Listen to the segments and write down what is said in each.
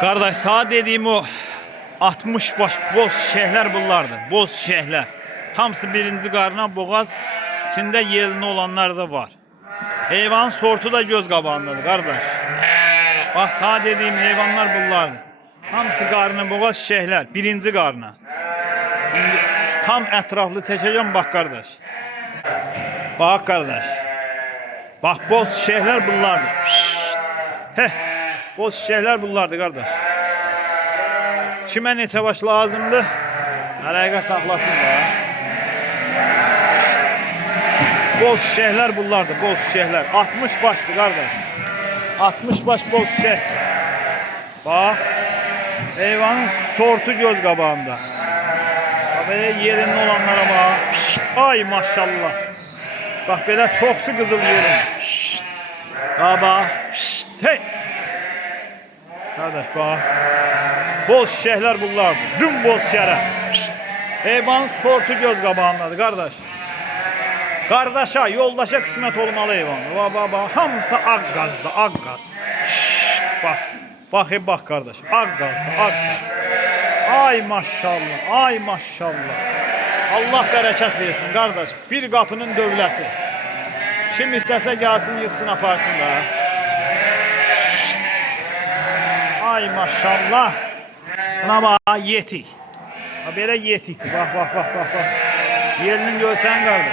Kardeş sağ dediğim o 60 baş boz şehler bunlardı. Boz şehler. Hamısı birinci qarına boğaz. İçinde yelini olanlar da var. Heyvan sortu da göz qabağındadır kardeş. Bak sağ dediğim heyvanlar bunlardı. Hamısı qarına boğaz şehler. Birinci qarına. Tam ətraflı çəkəcəm bak kardeş. Bak kardeş. Bak boz şehler bunlardı. Heh. Boz şişəklər bunlardır qardaş. Kimə neçə baş lazımdır? Əlaqə saxlasın da. Boz şişəklər bunlardır, boz şişəklər. 60 başdır qardaş. 60 baş boz şişək. Bax. Heyvanın sortu göz qabağında. Belə yerində olanlara bax. Ay maşallah. Bax belə çoxsu qızıl yerin. Bax. Hey. Kardeş bak. Boz şişəklər bunlardır. Dün boz şərə. Heyvanın sortu göz qabağındadır kardeş. Kardeşa, yoldaşa kısmet olmalı heyvan. Bak. Hamısı ağ qazda, ağ qaz. Bak. Bak kardeş. Ağ qazda, ağ qaz. Ay maşallah, ay maşallah. Allah bərəkət versin kardeş. Bir qapının dövləti. Kim istəsə gəlsin, yıxsın, aparsın da. Ay maşallah. Buna bak yetik. Böyle yetiktir. Bak. Yerinin görsen kardeş.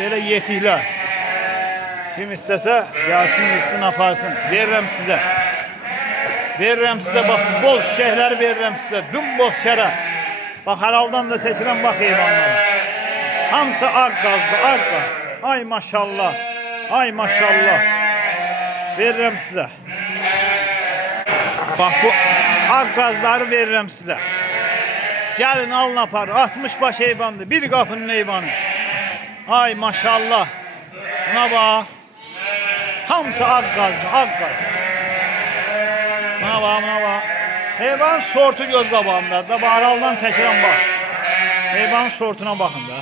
Böyle yetikler. Kim istese gelsin yıksın aparsın. Veririm size. Veririm size bak boz şehirler veririm size. Dün boz şere. Bak halaldan da seçilen bak heyvanlara. Hamısı ağ gazdı, ağ gaz. Ay maşallah. Ay maşallah. Veririm size. Bak bu ağ qazları veririm size. Gelin alın apar. 60 baş heyvandır. Bir kapının heyvanı. Ay maşallah. Buna bak. Hamısı ağ qazdır. Ağ qaz. Buna bak. Heyvan sortu göz qabağında. Da araldan çəkirəm bak. Heyvanın sortuna bakın da.